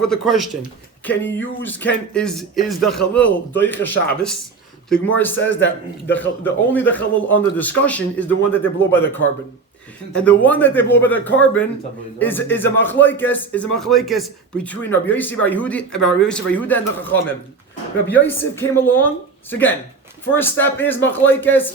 for the question. Can you use, is the Chalil Doicha Shabbos? The Gemara says that the only the Chalil under discussion is the one that they blow by the carbon. And the one that they blow by the carbon is a machlekes between Rabbi Yosef Bar Yehuda and the Chachamim. Rabbi Yosef came along. So again, first step is machlekes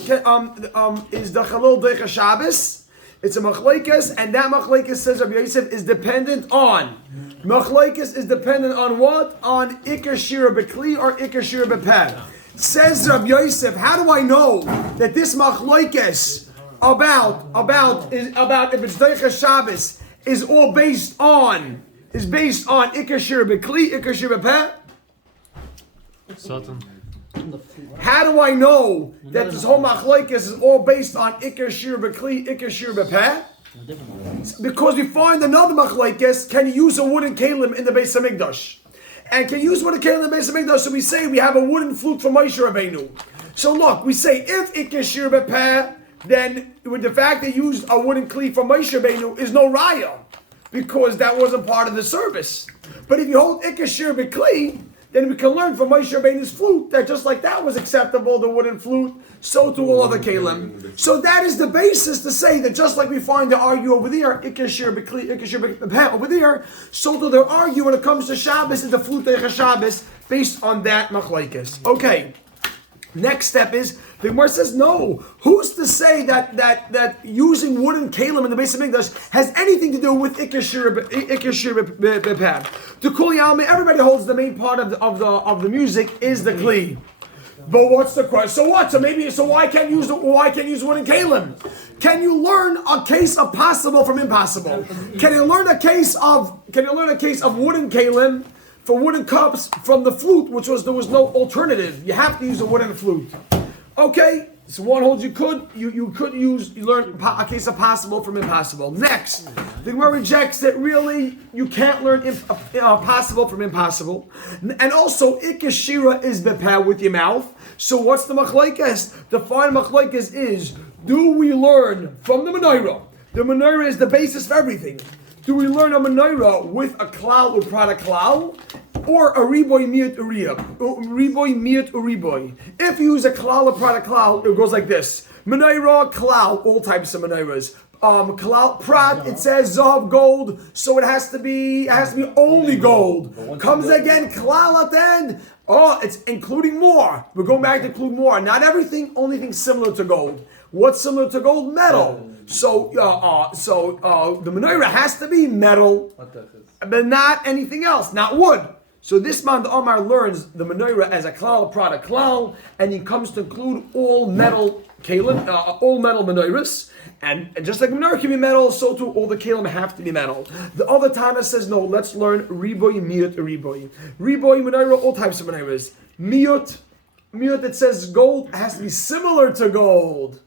is the Chalil Doicha Shabbos. It's a machlekes, and that machlekes, says Rabbi Yosef, is dependent on. Machlekes is dependent on what? On Iker Shira B'Kli or Iker Shira B'Peh. Says Rabbi Yosef, how do I know that this machlekes about if it's Doicha Shabbos is all based on Iker Shira B'Kli, Iker Shira B'Peh? Satan. How do I know that this whole machlekes is all based on Iker Shir B'Kli, Iker Shir B'Peh? Because we find another machlekes, can you use a wooden kalim in the Beis Hamikdash? And can you use wooden kalim in the Beis Hamikdash? So we say we have a wooden flute from Moshe Rabbeinu. So look, we say if Iker Shir B'Peh, then with the fact they used a wooden kli from Moshe Rabbeinu is no raya, because that wasn't part of the service. But if you hold Iker Shir B'Kli, then we can learn from Moshe Rabbeinu's flute that just like that was acceptable, the wooden flute, so to all other kalim. So that is the basis to say that just like we find to argue over there, Iker Shir B'Kli, Iker Shir B'Peh over there, so do they argue when it comes to Shabbos and the flute Doicha Shabbos based on that machlekes. Okay. Next step is the Gemara says no. Who's to say that using wooden kalim in the Beis Hamikdash has anything to do with Iker Shir B'Peh? The Kuli Almi, everybody holds the main part of the music is the kli. But what's the question? So what? So why can't use wooden kalim? Can you learn a case of possible from impossible? Can you learn a case of wooden kalim for wooden cups from the flute, there was no alternative. You have to use a wooden flute. Okay, so one holds you learn a case of possible from impossible. Next, the Gemara rejects that really you can't learn possible from impossible. And also, Iker Shira is bepeh with your mouth. So what's the machlekes? The final machlekes is, do we learn from the menorah? The menorah is the basis for everything. Do we learn a menorah with a klal or product klal, or a riboy miut uriboy? If you use a klal or product klal, it goes like this: menorah, klal, all types of menorahs. Klal prat, it says zav gold, so it has to be only gold. Comes again klal at the end. Oh, it's including more. We're going back to include more. Not everything, only things similar to gold. What's similar to gold? Metal. So the menorah has to be metal, but not anything else, not wood. So this man, the Omar, learns the menorah as a klal product klal, and he comes to include all metal kalim, all metal menorahs. And just like menorah can be metal, so too all the kalim have to be metal. The other Tana says no. Let's learn riboy miut riboy menorah, all types of menorahs. Miut that says gold has to be similar to gold.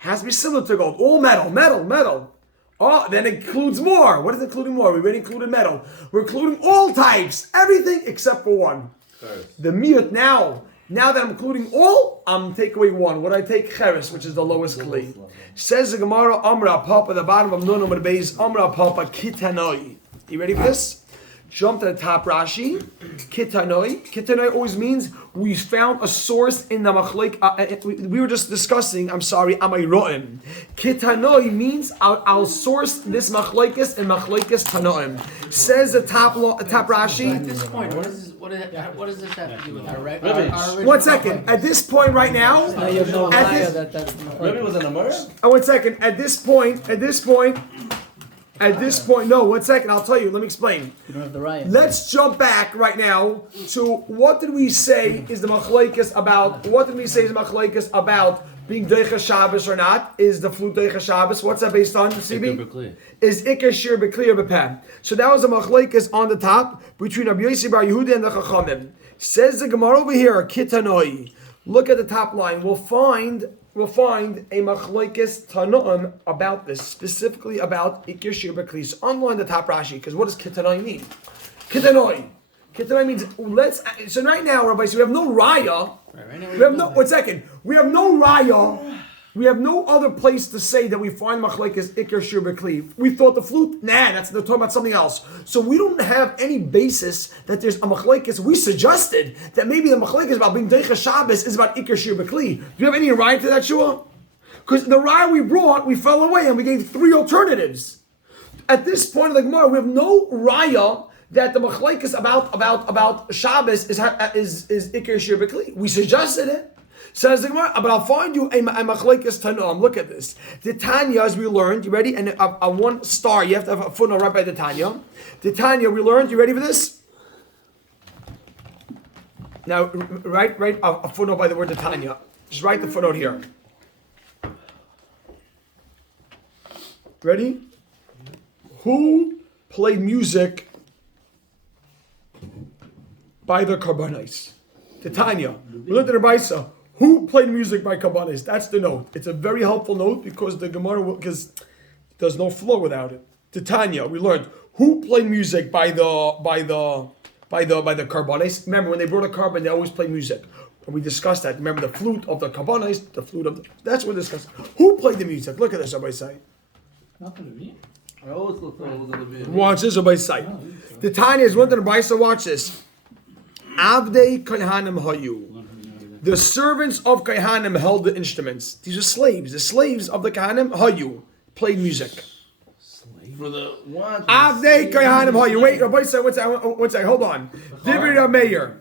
Has to be similar to gold. All metal. Oh, then it includes more. What is including more? We already included metal. We're including all types, everything except for one. The miut now that I'm including all, I'm take away one. What I take cheres, which is the lowest kli. Says the Gemara, Amra Papa, the bottom of Nun Amr Beis, Amra Papa Kitanoi. You ready for this? Jump to the top Rashi. Kitanoi. Kitanoi always means we found a source in the machlek. We were just discussing, Amay Kitanoi means I'll source this machlekes in machlekes Tanoim. Says the top Rashi. At this point, what does this have to do with our 1 second. At this point right now, you have no idea that that's Maybe it was an Amar? 1 second. At this point, no, 1 second, I'll tell you, let me explain. You don't have the right. Let's jump back right now to what did we say is the machlekes about being Doicha Shabbos or not? Is the flute Doicha Shabbos? What's that based on, CB? Is Iker Shir B'Kli or B'Peh? So that was a machlekes on the top between Rabbi Yosef Bar Yehuda and the Chachamim. Says the Gemara over here, Kitanoi. Look at the top line. We'll find a machlekes Tanoim about this, specifically about Iker Shir B'Kli. So underline the top Rashi, because what does Kitanoi mean? Kitanoi means so right now, Rabbi, so we have no raya. Right now We have no. 1 second. We have no raya We have no other place to say that we find machlekes ikar shir b'kli. We thought the flute, they're talking about something else. So we don't have any basis that there's a machlekes. We suggested that maybe the machlekes about being deicha Shabbos is about ikar shir b'kli. Do you have any right to that, Shua? Because the rye we brought, we fell away and we gave 3 alternatives. At this point of the Gemara, we have no raya that the machlekes about Shabbos is ikar shir b'kli. We suggested it. Says the Gemara, but I'll find you a machlekes Tanoam. Look at this. The Tanya, as we learned, you ready? And a 1 star, you have to have a footnote right by the Tanya. The Tanya, we learned, you ready for this? Now, write a footnote by the word the Tanya. Just write the footnote here. Ready? Who played music by the Karbanis? The Tanya. We learned in the Baisa. Who played music by Kabbanis? That's the note. It's a very helpful note because the Gemara because there's no flow without it. Titania, we learned who played music by the Karbanis. Remember when they brought a carbon, they always play music. And we discussed that. Remember the flute of the Karbanis, the flute of the. That's what we discussed. Who played the music? Look at this, everybody say. Not gonna be. I always look for a little bit. Watch this, everybody say. Titania is one to the Baisa. Watch this. Avdei Kohanim Hayu. The servants of Kohanim held the instruments. These are slaves. The slaves of the Kohanim, Hayu, played music. For the one. Avdei Kohanim Hayu. Wait, Rabbi said, one second, hold on. Divri Meir.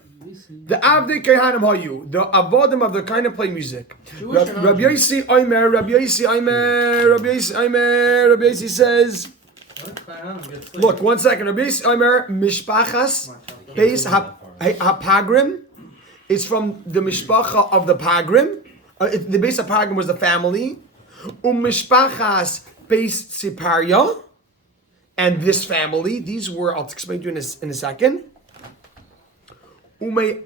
The Avdei Kohanim Hayu. The Avodim of the Kohanim played music. Rabbi Yossi Omer, Rabbi Yossi says, look, 1 second. Rabbi Yossi Omer, Mishpachas, Beis HaPagrim. It's from the mishpacha of the pagrim. The base of pagrim was the family. Mishpachas beis siparia, and this family. These were. I'll explain to you in a second. Ume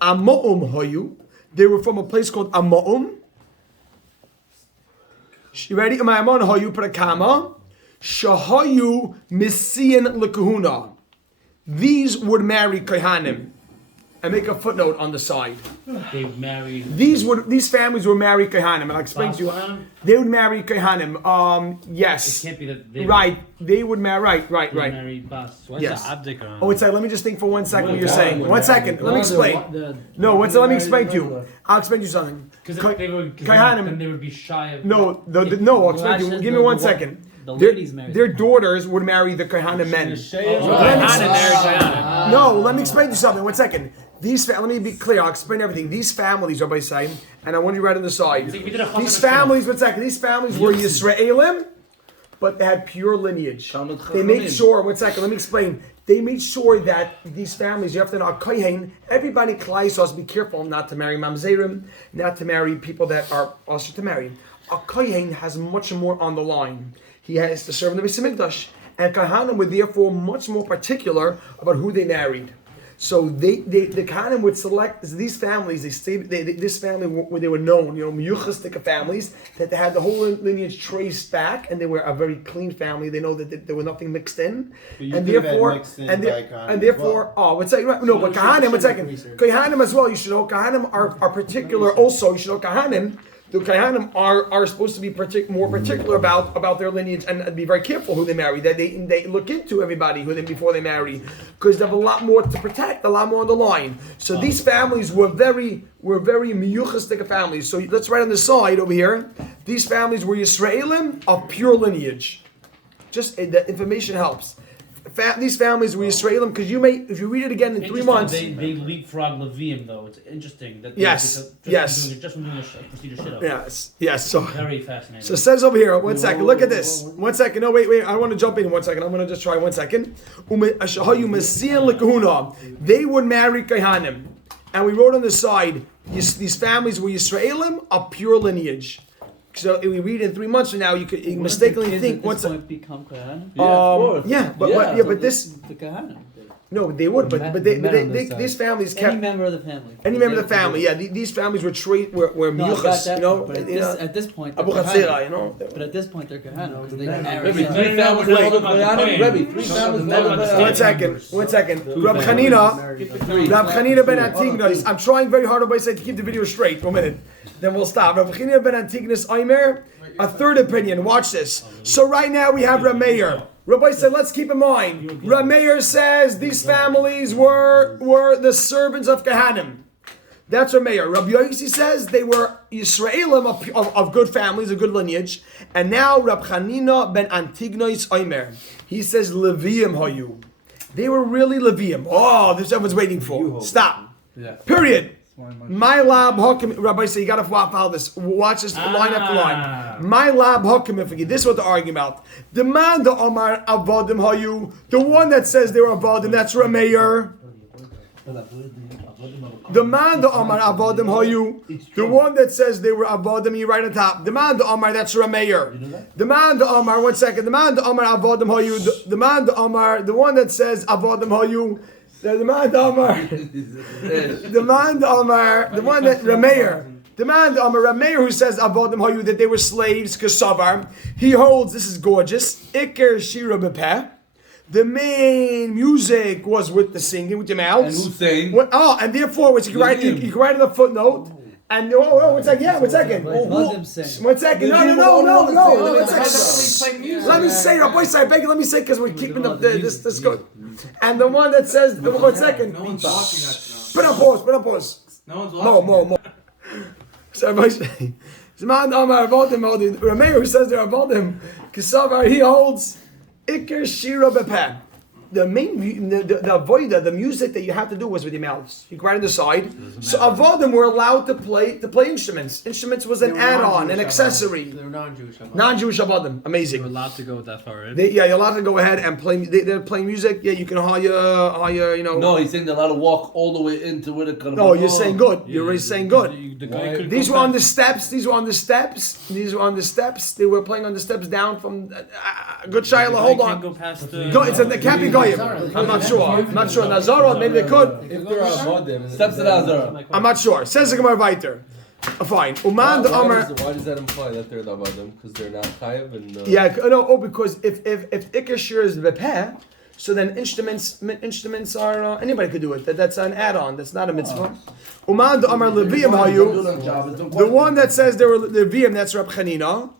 Amoum hoyu. They were from a place called Amoum. You ready? Ume Amon hoyu prakama. Shahayu misian lekahuna. These would marry kohanim. And make a footnote on the side. They married. These families would marry Kohanim, and I'll explain to you. They would marry Kohanim. Yes. It can't be that they. Right. They would marry. Right. They married Bas. Yes. Abdikar? Oh, it's like, let me just think for 1 second what you're saying. 1 second. Let me explain. Let me explain to you. I'll explain to you something. Because Kohanim. Then they would be shy of. No. I'll explain to you. Give me 1 second. The ladies married. Their daughters would marry the Kohanim men. No, let me explain to you something. 1 second. Let me be clear. I'll explain everything. These families, Rabbi Saim, and I want you right on the side. These families, 1 second. These families were Yisraelim, but they had pure lineage. They made sure. 1 second. Let me explain. They made sure that these families, you have to know, Kohen, everybody Klaisos, be careful not to marry Mamzerim, not to marry people that are also to marry. A Kohen has much more on the line. He has to serve in the Beis Hamikdash. And Kohanim were therefore much more particular about who they married. So the Kohanim would select these families. This family where they were known, miyuchastika families, that they had the whole lineage traced back, and they were a very clean family. They know that there was nothing mixed in, but Kohanim. 1 second. Kohanim as well. You should know Kohanim are particular. Also, you should know Kohanim. The Kohanim are supposed to be more particular about their lineage and be very careful who they marry. That they look into everybody before they marry, because they have a lot more to protect, a lot more on the line. So these families were very miyuchastika families. So let's write on the side over here. These families were Yisraelim of pure lineage. Just the information helps. These families were Yisraelim, because if you read it again in 3 months. They leapfrog Levium, though. It's interesting that yes. Just from doing a procedure shit up. Yes. So very fascinating. So it says over here. 1 second. Look at this. 1 second. No, wait. I want to jump in 1 second. I'm going to just try 1 second. They would marry Kohanim, and we wrote on the side. These families were Yisraelim of pure lineage. So if we read in 3 months from now, you could mistakenly think once become Kohanim. But this the Kohanim. No, they would, but these families kept any member of the family. Any member of the family, yeah. These families were miyuchas, At this point, Abu Chatzira, But at this point, they're Kohanim because they Rebbe, 3 families. 1 second. Rab Chanina ben Atignos. I'm trying very hard, everybody said, to keep the video straight. 1 minute. Then we'll stop. Rabbi Kinyan ben Antigonus Aimer, a third opinion. Watch this. So right now we have Rameir. Rabbi said, let's keep in mind, Rameir says these families were the servants of Kehanim. That's Rameir. Rabbi Yossi says they were Yisraelim of good families, a good lineage. And now Rabbi Chanina ben Antigonus Aimer. He says Leviim Hayu. They were really Leviim. Oh, this everyone's waiting for. Stop. Yeah. Period. My lab hakim. Rabbi said you got to follow this. Watch this line after line. My lab hakim. This is what they're arguing about. The man the Omar avodim hayu. The one that says they were avodim. That's Rameir. The man the Omar avodim hayu. The one that says they were avodim. You right on top. The man the Omar. That's Rameir. The man the Omar. 1 second. The man the Omar avodim hayu. The man the Omar. The one that says avodim hayu. The man the Omar, the man the Omar, the one that Rameir, the man the Omar Rameir who says avodim hayu that they were slaves kasavar. He holds this is gorgeous. Iker shira bepeh. The main music was with the singing with your mouths. And who's saying? And therefore, which you can write in the footnote. And 1 second, yeah, 1 second. 1 second, no. Let me say, Rabbi, I beg you, let me say, because we're keeping this good. And the one that says, 1 second. No one's watching us Put on pause. now. No one's watching. More. So Rabbi say, Rameir who says they're avodim, Kesavar, he holds Iker Shira Bepeh. The main, the avoida, the music that you have to do was with your mouths. You go right on the side. So avodim were allowed to play instruments. Instruments was an add-on, an accessory. They were non-Jewish. Non-Jewish avodim, amazing. You're allowed to go that far, right? You're allowed to go ahead and play. They're playing music. Yeah, you can hire. No, he's saying they're allowed to walk all the way into where they're No, you're saying good. You're already saying good. The guy could These go were on back. the steps. They were on the steps. They were playing on the steps down from good The Shaila. guy Hold can't on. go past It can't be goyim. I'm not sure. Nazara, maybe they could. If there are avodim, Steps to Nazara. I'm not sure. Says the Gemara weiter. Fine. Uman the Amar. why does that imply that they're the avodim? Because they're not chayav and. Because if Iker Shir is bepeh, so then instruments are anybody could do it. That's an add-on. That's not a mitzvah. Uman the Amar Leviim hayu. The one that says they were Leviim, that's Rab Chanina.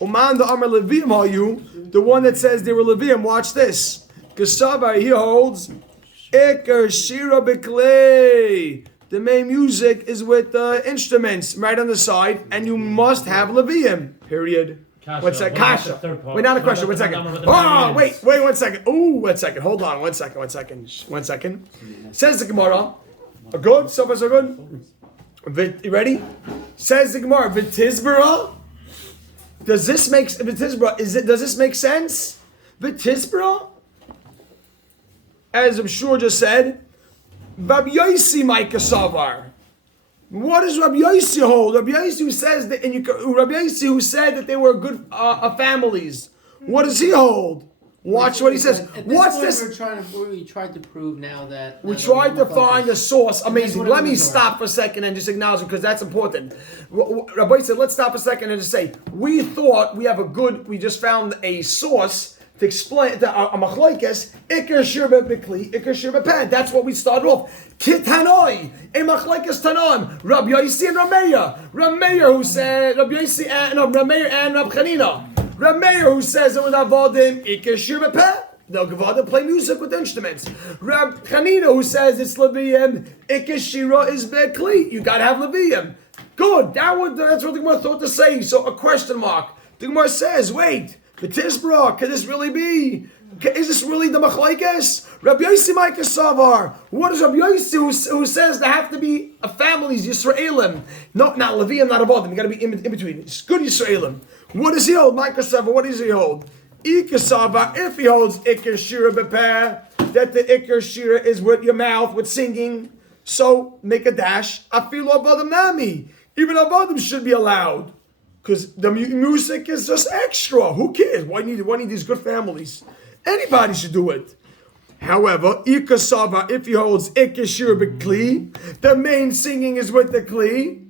Uman the Amar Leviim hayu. The one that says they were Leviim. Watch this. Kesavar, he holds Iker Shira Beklei. The main music is with the instruments right on the side, and you must have Leviim. Period. What's that? Kasha. Wait, not a question. 1 second. Oh, wait, 1 second. Ooh, 1 second. Hold on. 1 second. 1 second. Says the Gemara. Good? So far, so good? You ready? Says the Gemara. V'tizbara. Does this make sense? V'tizbara? As I'm sure just said, Rabbi Yossi Micah Savar. What does Rabbi Yossi hold? Rabbi Yossi who says that, Rabbi Yossi who said that they were good families. What does he hold? Watch what he says. What's this? We tried to prove now that. We tried to find the source. Amazing. Let me stop for a second and just acknowledge it because that's important. Rabbi said, let's stop a second and just say, we thought we just found a source to explain the machlokes Iker Shir B'Kli, Iker Shir B'Peh. That's what we started off. Kitanoi, a machlokes Tanoim, Rabbi Yossi and Rameir. Rameir who said Rabbi Yossi and Rameir and Rab Chanina. Rameir who says it was avodim Iker Shir B'Peh. They'll go out to play music with instruments. Rab Chanina who says it's Leviim, Iker Shira is B'Kli. You gotta have Leviim. Good. That's what the Gemara thought to say. So a question mark. The Gemara says, wait. B'tizbra, could this really be? Is this really the machlokes? Rabbi Yossi Micah Savar. What is Rabbi Yossi who says there have to be families, Yisraelim? No, not Leviim, not avodim. You got to be in between. It's good Yisraelim. What does he hold? Micah Savar. What does he hold? Ika Savar. If he holds Iker Shira B'Peh, that the Iker Shira is with your mouth, with singing. So make a dash. Afilu avodim nami. Even avodim should be allowed. Because the music is just extra. Who cares? Why need these good families? Anybody should do it. However, Ika Saba, if he holds Ika Shir B'Kli, the main singing is with the Kli.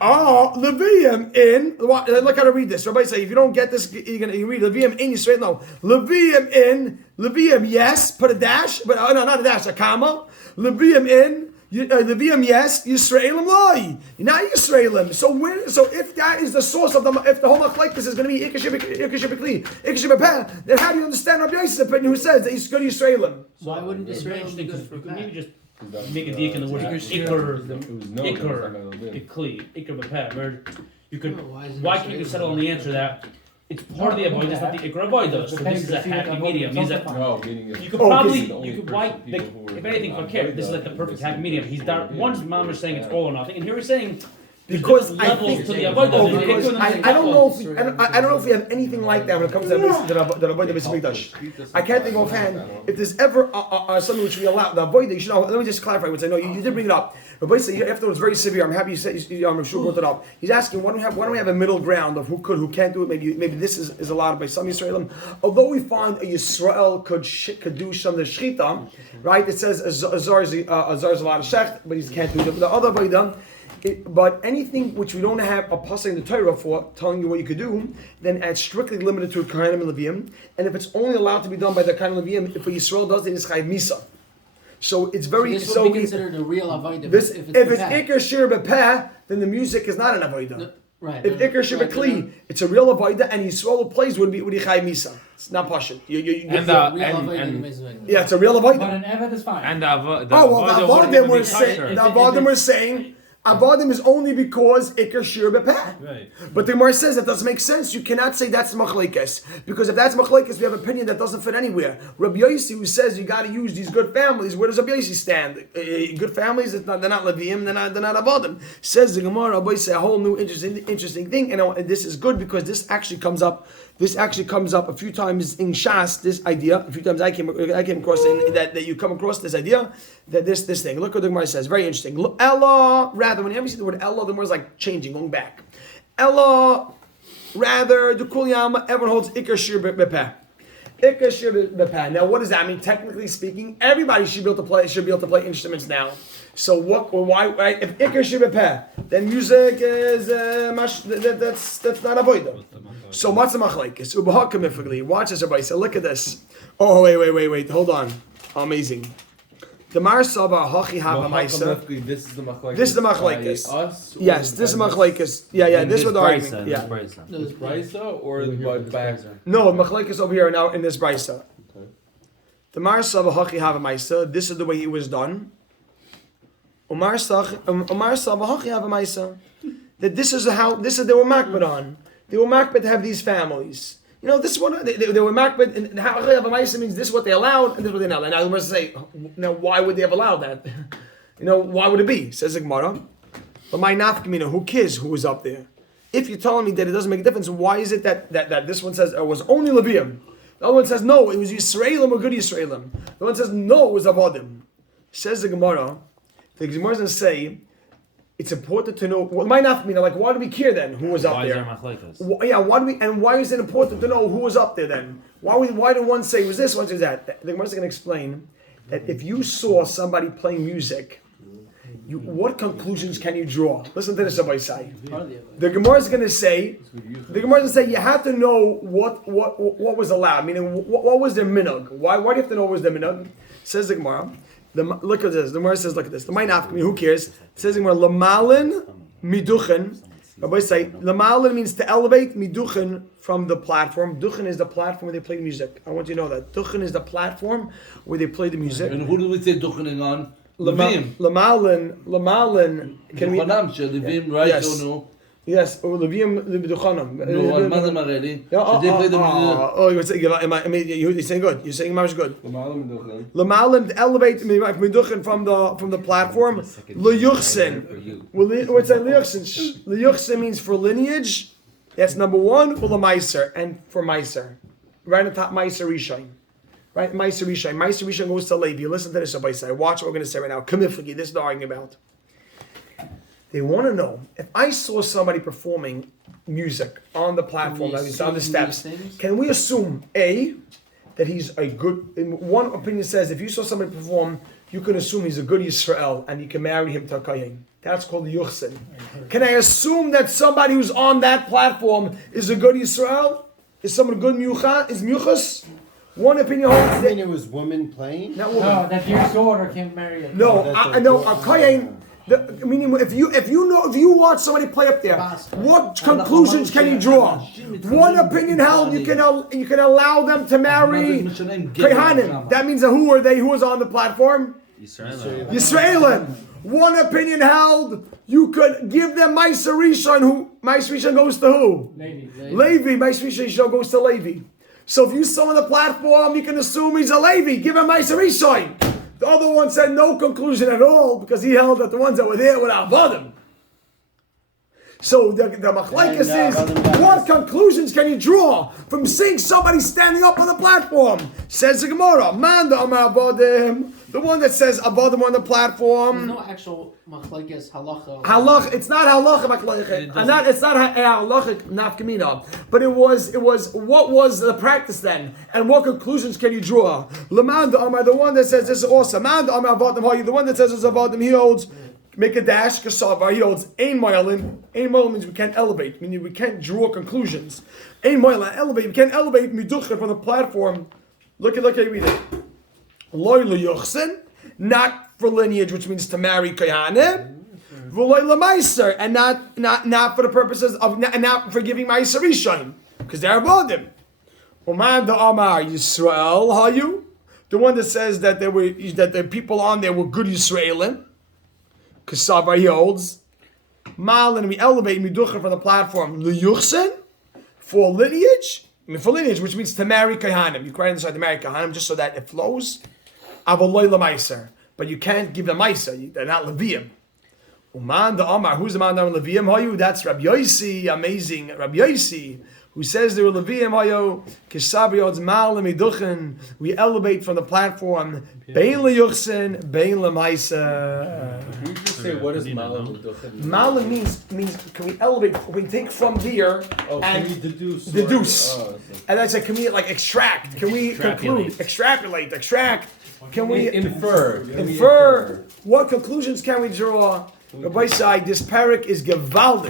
Leviim in. Look how to read this. Rabbi say, if you don't get this, you read Leviim in. You straight no. Leviim in. Leviim yes. Put a dash, but no, not a dash. A comma. Leviim in. Levium, yes. Yisraelim, lie. You're not Yisraelim. So if that is the source of if the whole machlekes is going to be Ikashibikli, then how do you understand Rabbi Yosef's opinion who says that he's good Yisraelim? Why wouldn't Israel be good for You could maybe Peh? just make a deek in the word Ikr, Bepeh, where you could. Why can't you settle on the answer that it's part of the avoid, it's not the Ikr avoid, so this is a happy medium. Means that No, meaning you could probably, if anything, for care, this is like the perfect happy medium. He's down. One's mom is saying it's all or nothing, and here he's saying. Because I levels think to the avoid. because I don't know if I don't know if we have anything like that when it comes to the avoid the Mikdash. I can't think offhand if there's ever something which we allow the avoid. You should know. Let me just clarify. Which I know you did bring it up, but basically afterwards very severe. I'm happy you said I'm sure brought it up. He's asking why don't we have a middle ground of who could, who can't do it. Maybe this is allowed by some Yisraelim. Although we find a Yisrael could do some of the shchita, right? It says Azar is allowed to shecht, but he can't do the other avodah. But anything which we don't have a pasuk in the Torah for telling you what you could do, then it's strictly limited to a Kohanim and Levium. And if it's only allowed to be done by the Kohanim and Levium, if a Yisrael does it, it's Chayiv Misa. So it's very So this would be considered a real avodah. if it's Iker Shir B'Peh, then the music is not an avodah. Right. If Iker Shir B'Kli, it's a real avodah, and Yisrael who plays would be Chayiv Misa. It's not pashut. Yeah, it's a real avodah. But an Evet is fine. And the Avodim were saying. Avodim is only because Iker Shir B'Peh. Right. But the Gemara says that doesn't make sense. You cannot say that's machlekes, because if that's machlekes, we have an opinion that doesn't fit anywhere. Rabbi Yossi, who says you got to use these good families, where does Rabbi Yossi stand? Good families, they're not Leviim, they're not Avodim. Says the Gemara, Rabbi Yossi, a whole new interesting thing, and this is good because this actually comes up. This actually comes up a few times in Shas. This idea, a few times I came across that you come across this idea that this thing. Look what the Gemara says. Very interesting. Ella, rather, whenever you see the word Ella, the word is like changing, going back. Ella, rather, the Kulyama, everyone holds Iker Shir B'Peh. Iker Shir B'Peh. Now, what does that mean? Technically speaking, everybody should be able to play instruments now. So why? Right, if Iker Shir B'Peh, then music is that's not avodah. So what's the machlekes? Ubahakimifagli. Watch this, everybody. So look at this. Oh wait. Hold on. Amazing. The Mar Saba Hachi Hava Maisa. This is the machlekes. This is the machlekes. Yes, this is machlekes. Yeah. This is what the argument. Yeah. This brisa or the back? No, machlekes over here now in this brisa. Okay. The Mar Saba Hachi Hava Maisa. This is the way it was done. Umar Saba Hachi Hava Maisa. That this is they were makbid on. They were makbid to have these families. You know, this is what they were makbid, and Hachi Hava Maisa means this is what they allowed, and this is what they not allowed. Now the Gemara say, now why would they have allowed that? Why would it be? Says the Gemara. But my nafkamina, who cares who was up there? If you're telling me that it doesn't make a difference, why is it that this one says it was only Levium? The other one says no, it was Yisraelim or good Yisraelim. The one says no, it was Avodim. Says the Gemara. The Gemara is going to say it's important to know. Well, might not mean like why do we care then? Who was up there? Why is it important to know who was up there then? Why did one say it was this, one say that? The Gemara is going to explain that if you saw somebody playing music, what conclusions can you draw? Listen to this, somebody say. The Gemara is going to say you have to know what was allowed. Meaning, what was their minhag? Why do you have to know what was their minhag? Says the Gemara. Look at this. The Gemara says, look at this. The might not. Who cares? It says in Gemara, Lamalin miduchen. Rabbi say Lamalin means to elevate miduchen from the platform. Duchen is the platform where they play music. I want you to know that Duchen is the platform where they play the music. And who do we say Duchening on? Lamalin. Can we? Levim, right? Yes. Or no? Yes, or Levium Duchanam. No, on Madam Areli. Oh, you're saying good. You're saying Mamash good. Lamalin elevate miduchen from the platform. Leyuchsen. What's that? Leyuchsen. Leyuchsen means for lineage. That's number one for the Meiser and for Meiser. Right on top, Meiser Rishon. Right, Meiser Rishon. Meiser Rishon goes to Levi. Listen to this, somebody say. Watch what we're going to say right now. Kamiflagi. This is the arguing about. They want to know if I saw somebody performing music on the platform, on the steps. Can we assume that he's a good? One opinion says if you saw somebody perform, you can assume he's a good Yisrael and you can marry him to a Kayin. That's called the Yuchsin. Can I assume that somebody who's on that platform is a good Yisrael? Is someone good Mucha? Is Muchas? One opinion holds I that. mean, it was women playing. Not woman. No, that your daughter can't marry a No, That's I know a kohen. Meaning, if you watch somebody play up there, what conclusions can you draw? One opinion held you can allow them to marry kohanim. That means who are they? Who is on the platform? Yisraelim. One opinion held you could give them Ma'aser Rishon. Who Ma'aser Rishon goes to who? Levi. Ma'aser Rishon goes to Levi. So if you saw on the platform, you can assume he's a Levi. Give him Ma'aser Rishon. The other one said no conclusion at all because he held that the ones that were there were avodim. So the machlekes is, what conclusions can you draw from seeing somebody standing up on the platform? Says the Gemara, man the Amar avodim, the one that says avodim on the platform. There's no actual machlekes halacha. Halach, it's not halacha machlekes, it's not halachic nafkamina, but it was what was the practice then, and what conclusions can you draw? Leman the Amar, the one that says this is awesome. Man the Amar avodim, the one that says this is avodim, he holds. Make a dash, kasavar. He holds ein moilin. Ein moilin means we can't elevate, meaning we can't draw conclusions. Ein moilin, elevate. We can't elevate miducha from the platform. Look at how you read it. Loy leyuchsen, not for lineage, which means to marry kohanim. V'loy lemaiser, and not for the purposes of not for giving ma'aser rishon, because they're avodim. Uman da Amar Yisrael, hayu, the one that says that the people on there were good Yisraelim. Kasavar he holds. Mal, and we elevate miducha from the platform. Liyuchsen for lineage, which means to marry kohanim. You cry inside to marry kohanim just so that it flows. Avoloy lemaiser, but you can't give them maiser. They're not leviim. Uman the Amar, who's the man that leviim? Hayu, that's Rabbi Yosi, amazing Rabbi Yosi, who says they were leviim. Hayu Kasavar holds mal miduchen. We elevate from the platform. Bein liyuchsen, bein lemaiser. Say what is malam? Malam means can we elevate? Can we take from there and and can we deduce? Oh, And that's can we like extract? Can we conclude? Extrapolate? Extract? Can we infer? infer? What conclusions can we draw? Rabbi Sai, this parak is gewaldic.